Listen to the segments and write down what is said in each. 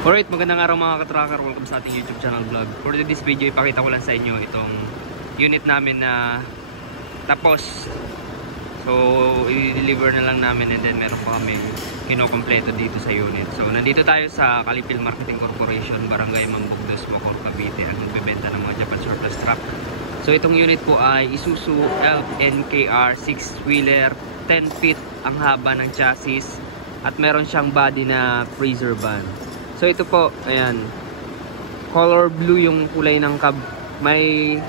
Alright, magandang araw mga ka-tracker. Welcome sa ating YouTube channel vlog. For this video, ipakita ko lang sa inyo itong unit namin na tapos. So, i-deliver na lang namin and then meron pa kami kinokompleto dito sa unit. So, nandito tayo sa Kalipil Marketing Corporation, Barangay Mambugdos, Macor, Cavite. Ang nagbebenta ng mga Japan surplus truck. So, itong unit po ay Isuzu LNKR 6-wheeler, 10 feet ang haba ng chassis at meron siyang body na freezer van. So ito po, ayan, color blue yung kulay ng cab. May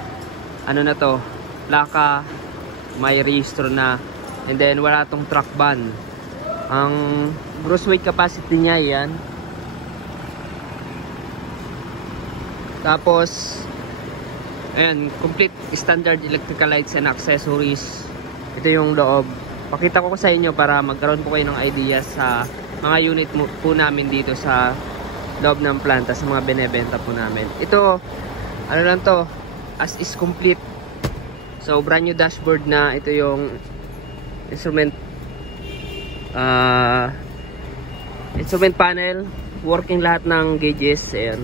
ano na to, plaka, may rehistro na, and then wala tong truck ban. Ang gross weight capacity niya yan. Tapos ayan, complete standard electrical lights and accessories. Ito yung loob. Pakita ko sa inyo para magkaroon po kayo ng idea sa mga unit po namin dito sa loob ng planta, sa mga binebenta po namin. Ito, ano lang to, as is complete. So, brand new dashboard na. Ito yung instrument panel. Working lahat ng gauges. Ayan.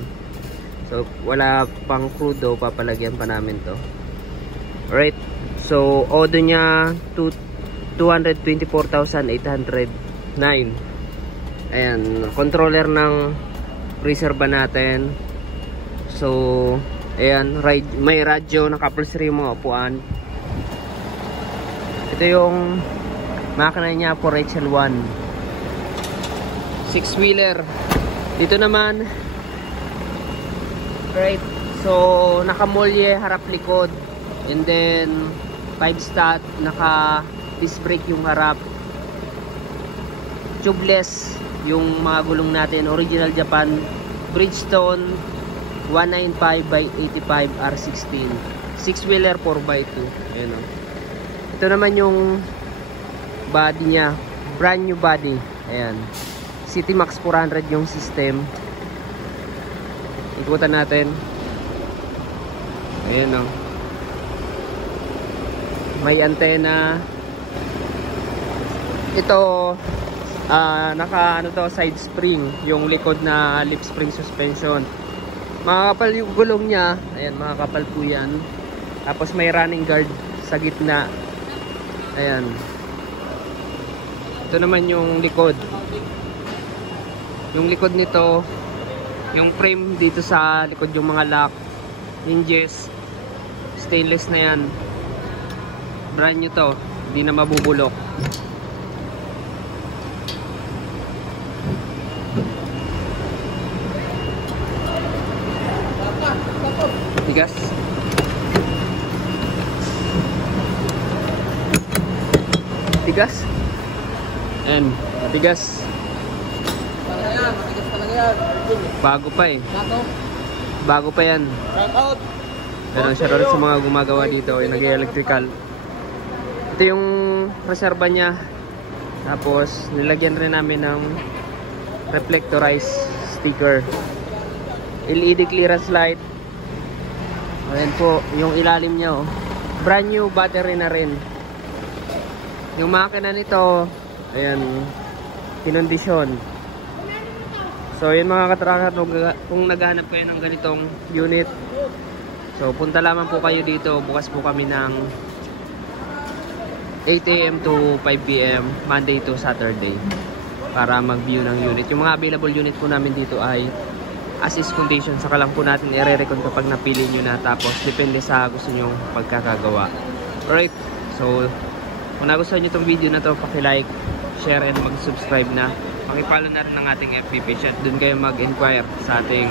So, wala pang crudo. Papalagyan pa namin to. Alright. So, odo niya 224,809. Ayan. Controller ng freezer ba natin. So ayan, may radyo, naka-upholstery yung mga upuan. Ito yung makina niya for Rachel 1 6-wheeler. Dito naman, right, so naka-molye harap likod, and then 5-stat, naka disc brake yung harap, tubeless yung mga gulong natin, original Japan Bridgestone 195/85 R16 6-wheeler 4x2. Ayan o. Ito naman yung body nya, brand new body. Ayan, City Max 400 yung system. Ikutan natin. Ayan o. May antena. Ito naka ano to, side spring, yung likod na lip spring suspension. Makakapal yung gulong niya. Ayan, makakapal po yan. Tapos may running guard sa gitna. Ayan. Ito naman yung likod. Yung likod nito, yung frame dito sa likod, yung mga lock hinges, stainless na yan. Brand new to, hindi na mabubulok. Tigas. Tigas. And tigas. Bago pa eh. Bago pa yan. Pero shoutout sa mga gumagawa dito, yung nag-electrical. Ito yung reserva niya. Tapos nilagyan rin namin ng reflectorized sticker. LED clearance light. Ayan po, yung ilalim niya oh. Brand new battery na rin. Yung makina nito, ayan, kinondisyon. So yun mga katracker, kung naghahanap kayo ng ganitong unit, so punta lamang po kayo dito. Bukas po kami ng 8 AM to 5 PM Monday to Saturday para mag-view ng unit. Yung mga available unit po namin dito ay as-is condition, saka lang po natin i-recon kapag napili nyo na, tapos depende sa gusto nyong pagkakagawa. Alright, so kung nagustuhan nyo itong video na to, paki-like, share, and mag-subscribe na. Paki-follow na rin ng ating FB page at dun kayo mag-inquire sa ating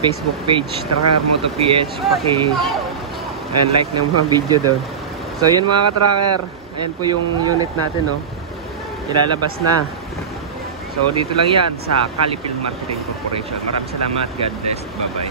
Facebook page, Tracker Moto PH. Paki-like ng mga video doon. So yun mga ka-tracker, ayan po yung unit natin, no? Ilalabas na. So dito lang yan sa Kalipil Marketing Corporation. Maraming salamat. God bless. Bye bye.